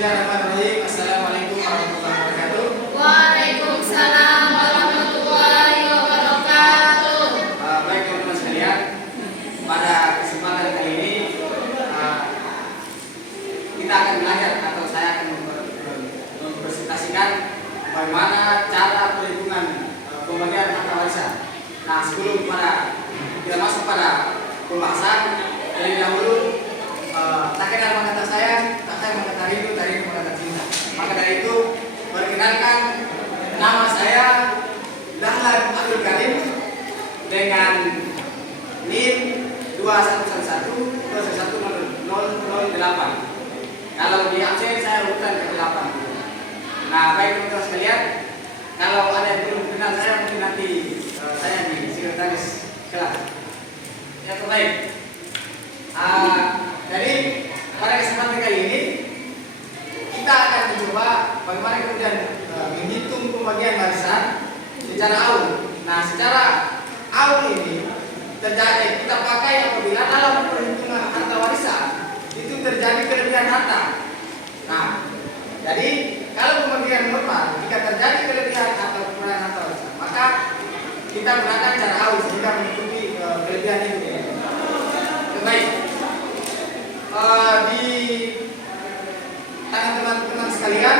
Bismillahirrahmanirrahim. Assalamualaikum warahmatullahi wabarakatuh. Waalaikumsalam warahmatullahi wabarakatuh. Baik teman-teman sekalian, pada kesempatan kali ini kita akan belajar atau saya akan mempresentasikan bagaimana cara perhitungan pembagian harta warisan. Nah, sebelum kita masuk pada pembahasan, terlebih dahulu tak kenal maka tak sayang, tak sayang maka tak rindu, tak rindu maka tak cinta. Maka dari itu, perkenalkan, nama saya Dahlan Abdul Karim dengan NIM 2111-211-008. Kalau di absen saya urutan ke-8. Nah, baik teman-teman sekalian, kalau ada yang belum kenal saya, mungkin nanti saya di sekretaris kelas. Ya, terbaik. Jadi pada kesempatan kali ini kita akan mencoba bagaimana kemudian menghitung pembagian warisan secara awal. Nah, secara awal ini terjadi kita pakai apabila dalam perhitungan harta warisan itu terjadi kelebihan harta. Nah, jadi kalau pembagian normal jika terjadi kelebihan atau kekurangan harta warisan, maka kita gunakan cara awal sehingga menutupi kelebihan itu. Baik. Di tangan teman-teman sekalian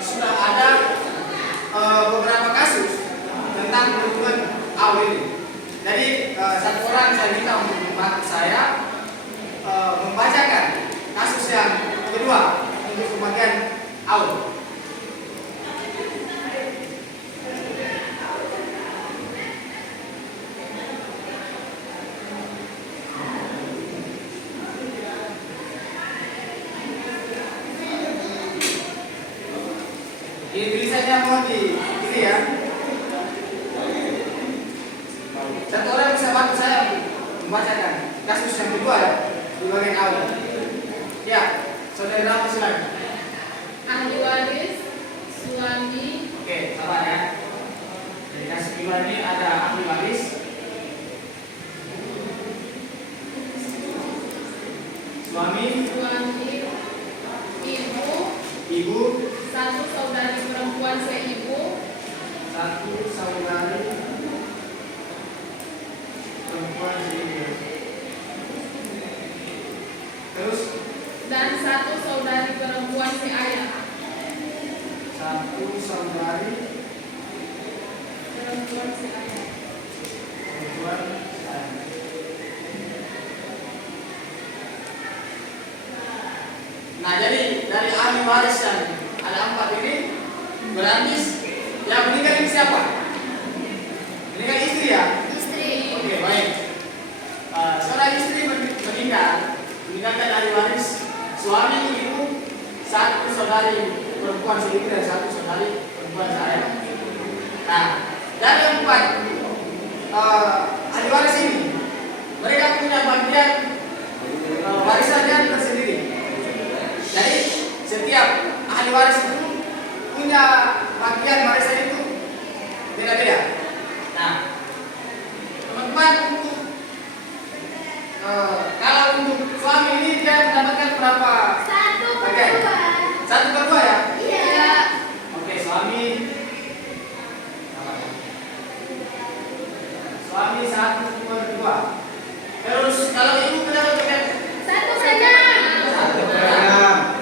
sudah ada beberapa kasus tentang perhitungan awal ini. Jadi satu orang saya minta untuk membantu saya membacakan kasus yang kedua untuk pembagian awal. Ini tulisannya mohon di ini ya. Satu orang bisa bantu saya membacakan kasus yang kedua ya, di bagian awal. Ya, saudara Rama silakan. Ahli waris, suami. Oke, sabar ya. Jadi kasus kedua ini ada ahli waris, suami, ibu, satu saudari perempuan seibu, satu saudari perempuan seibu. Terus dan satu saudari perempuan seayah. satu saudari Perempuan seayah. perempuan saya. Nah, jadi dari ahli waris yang ada 4 ini berarti yang meninggal ini siapa? Meninggal istri ya? Istri. Oke, baik. Seorang istri meninggalkan ahli waris suami, ibu, satu saudari perempuan seibu dan satu saudari perempuan saya. Nah, dari 4 ahli waris ini mereka punya bagian warisannya tersendiri. Jadi setiap ahli waris itu punya bagian warisan itu beda-beda. Nah, teman-teman, kalau untuk suami ini dia mendapatkan berapa bagian? 1/2 ya? Iya. Oke, suami 1/2. Terus kalau ibu berapa bagian? 1/6.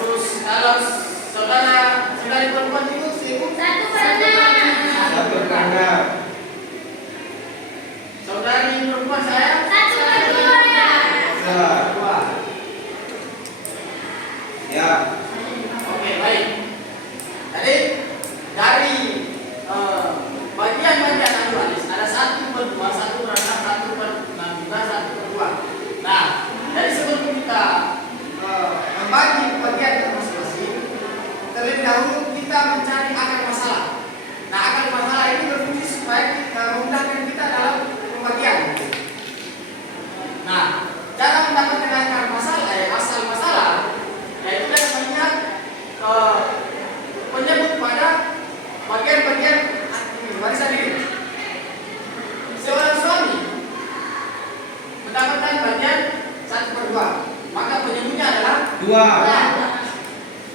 Terus kalau saudari perempuan itu seibu 1/6. saudari perempuan saya 1/2. 2. 2.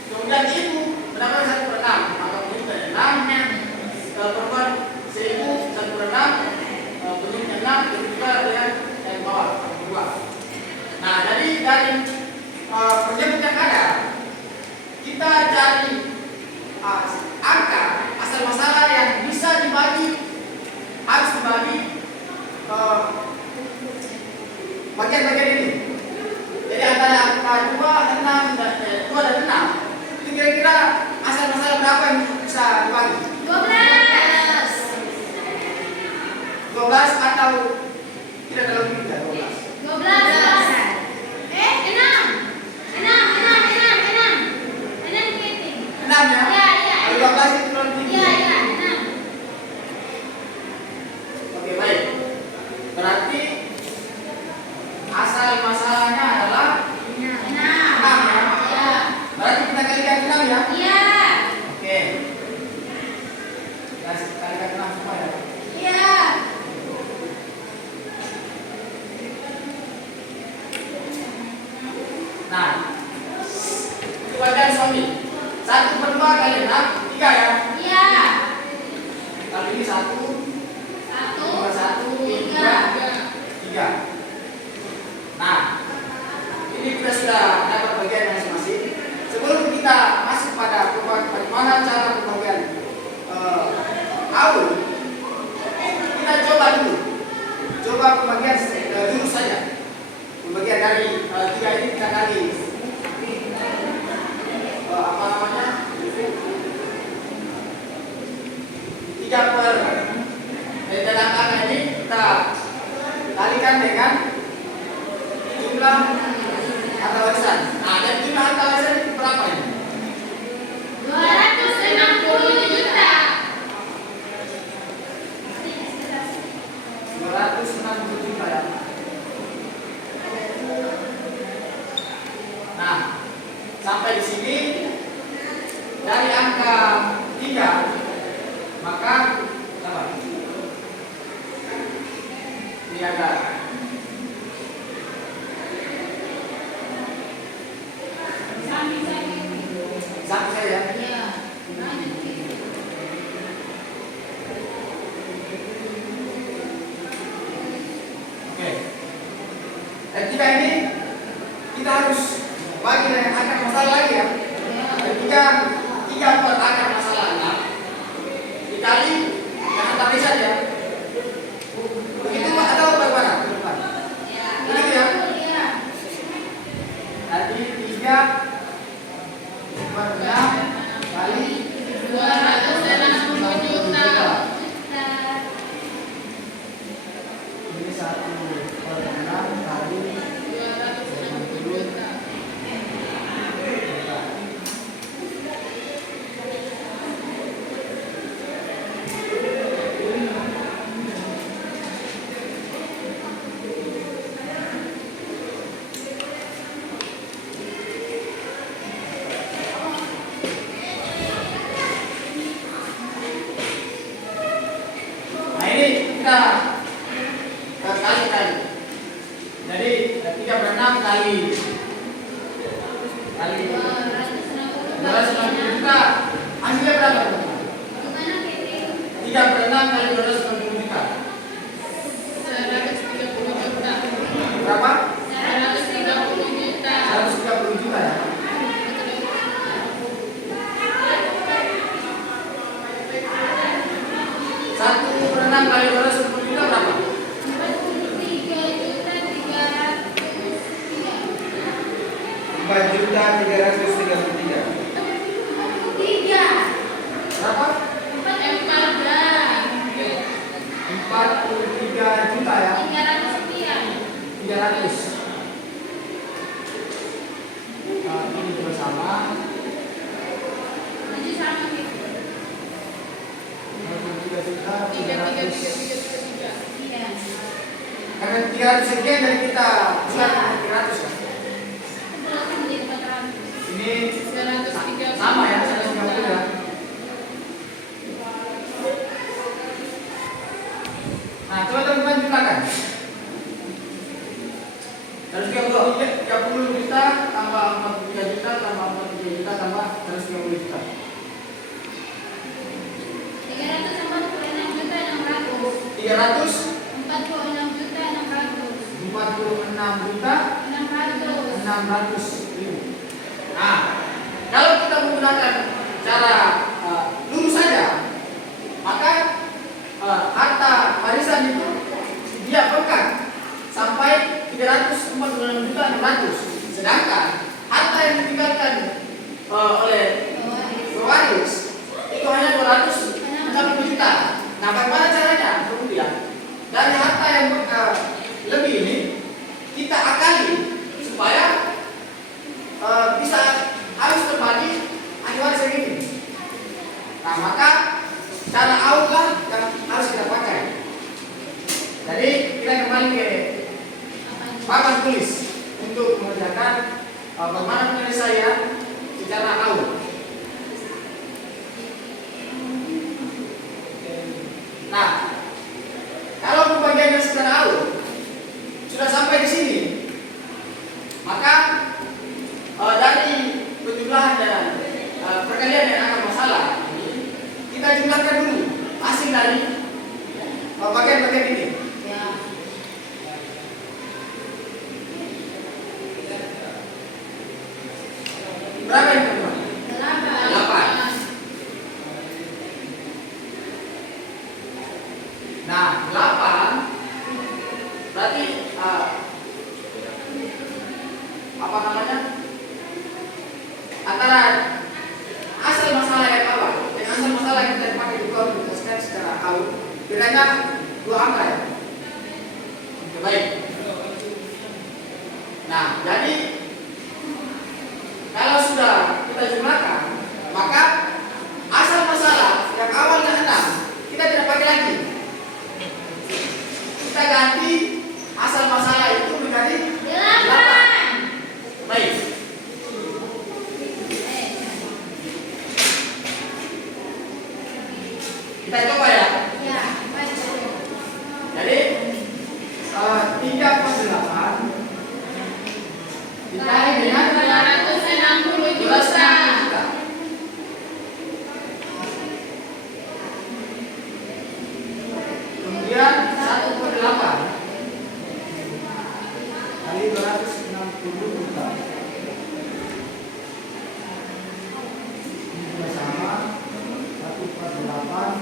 Kemudian ibu berapa 1/6, maka penyebutnya 6. Kalau perempuan seibu 1/6, penyebutnya 6, begitu juga dengan yang bawah 2. Nah, jadi dari penyebut yang ada, kita cari angka asal masalah yang bisa dibagi, harus dibagi bagian-bagian ini. Jadi antara angka 2, 6, dan 2 dan 6, itu kira-kira asal masalah berapa yang bisa dibagi? 12 atau tidak dalam kita 12? 6 ya? Kalau 12 itu kurang tinggi. Oke, baik. Berarti asal masalahnya adalah 6 ya? Berarti kita kalikan 6 ya? Oke. Kita kalikan 6 semua ya? Nah, itu bagian suami. 1/2 kali 6, 3 ya? Kalau ini 1, 3. Nah, ini kita sudah dapat bagian masing-masing. Sebelum kita masuk pada bagaimana cara pembagian aul, kita coba dulu. Coba pembagian dulu saja. Pembagian dari 3 ini kita kali apa namanya? 3 per dalam angka ini kita kalikan dengan jumlah harta warisan. Nah, dan jumlah harta warisan itu berapa ini? 260 juta. 260 juta ya. Nah, sampai di sini dari angka 3, maka apa? Ini ada satu saja. Oke. Dan 3 ini kita harus bagi dengan akar masalah lagi ya. Ketika 3 per akar masalahnya dikali dengan tadi saja. Begitu atau bagaimana? Begitu ya. Tadi 3 per 6 kali 260 juta. ini 1 per 6 kali 260 juta. Nah, ini kita kali. Jadi 3 per 6 kali 260 juta. Hasilnya berapa? 3 per 6 kali 260 juta. 130 juta. Berapa? 130 juta. 130 juta ya. Satu per 6 kali 260 juta berapa? 4.333. Berapa? 43 juta ya. 300. Nah, ini juga sama. 43 juta 300. Karena 300 sekian dari kita bukan 300 ya. Ini sama ya, 130 ya. Nah, coba teman-teman jumlahkan. 130 juta tambah 43 46.600.000. Nah, kalau kita menggunakan cara lurus saja, maka harta warisan itu dia bengkak sampai 346.600.000. Sedangkan harta yang ditinggalkan oleh pewaris itu hanya 260 juta. Nah, bagaimana caranya? Kemudian dari harta yang lebih ini kita akali supaya bisa harus terbagi ahli waris yang ini. Nah, maka cara awal yang harus kita pakai. Jadi kita kembali ke papan tulis untuk mengerjakan bagaimana penyelesaian secara awal. Nah, kalau pembagiannya secara awal sudah sampai di sini, maka dari penjumlahan dan perkalian yang akan masalah kita jumlahkan dulu hasil dari bagian-bagian ini. Berapa yang kedua? 8. Nah, 8 berarti apa namanya? Antara asal masalah yang awal dan asal masalah yang kita pakai juga untuk dijelaskan secara awal bedanya 2 angka ya. Oke, baik. Nah, jadi kalau sudah kita jumlahkan, maka asal masalah yang awalnya 6 kita tidak pakai lagi. Kita ganti asal masalah itu menjadi 8. Baik. Kita coba ya. Jadi 3/8 dikali dengan 260 juta. Kemudian 1/8 kali 260 juta. Ini juga sama 1/8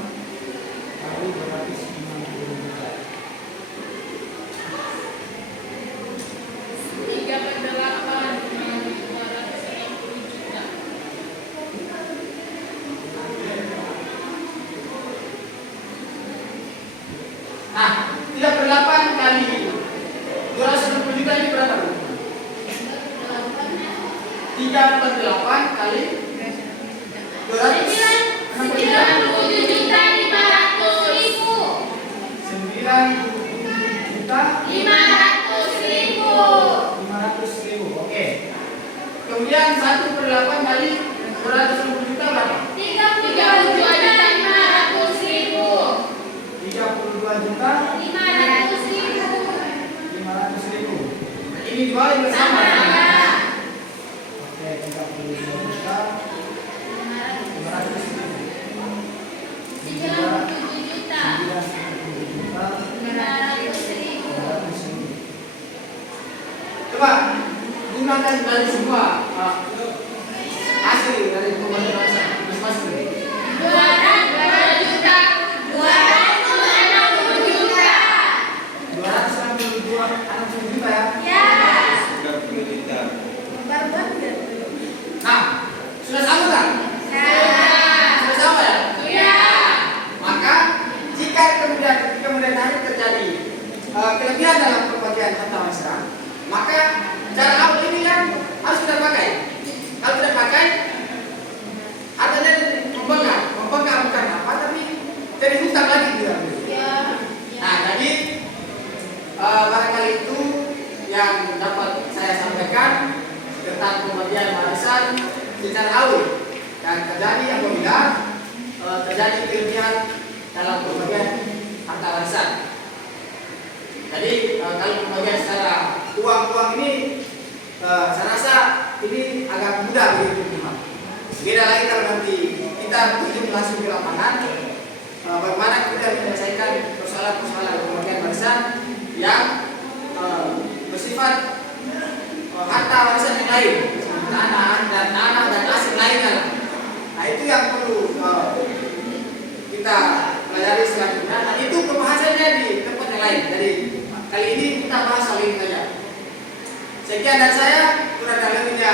kali 260 juta. 3/8 260 juta. Nah, 3/8 kali 260 juta ini berapa? 3/8 kali 260 juta. 500.000. Oke. Kemudian 1/8 kali 260 juta berapa? 32.500.000. Ini dibalik bersama ya. Oke, 32.500.000. Coba gunakan dari semua hasil dari pembagian masing-masing. 260 juta. 260 juta ya. 30 juta. Nah, sudah sama kan? Sudah sama ya? Maka jika kemudian hari terjadi kelebihan dalam pembagian harta warisan, maka cara awal ini kan harus kita pakai. Kalau tidak pakai, artinya membengkak bukan apa, tapi jadi hutang lagi dia. Nah, jadi barangkali itu yang dapat saya sampaikan tentang pembagian warisan secara awal dan terjadi apabila terjadi kelebihan dalam pembagian harta warisan. Jadi kalau pembagian secara uang ini saya rasa ini agak mudah begitu teman. Beda lagi kalau nanti kita terjun langsung ke lapangan, bagaimana kita menyelesaikan persoalan-persoalan yang perlu kita pelajari selanjutnya. Dan itu pembahasannya di tempat yang lain. Jadi kali ini kita bahas hal ini saja. Sekian dari saya, kurang lebihnya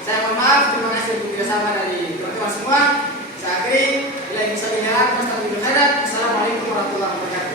saya mohon maaf. Terima kasih untuk kerjasama dari teman-teman semua. Saya akhiri. Assalamualaikum warahmatullahi wabarakatuh.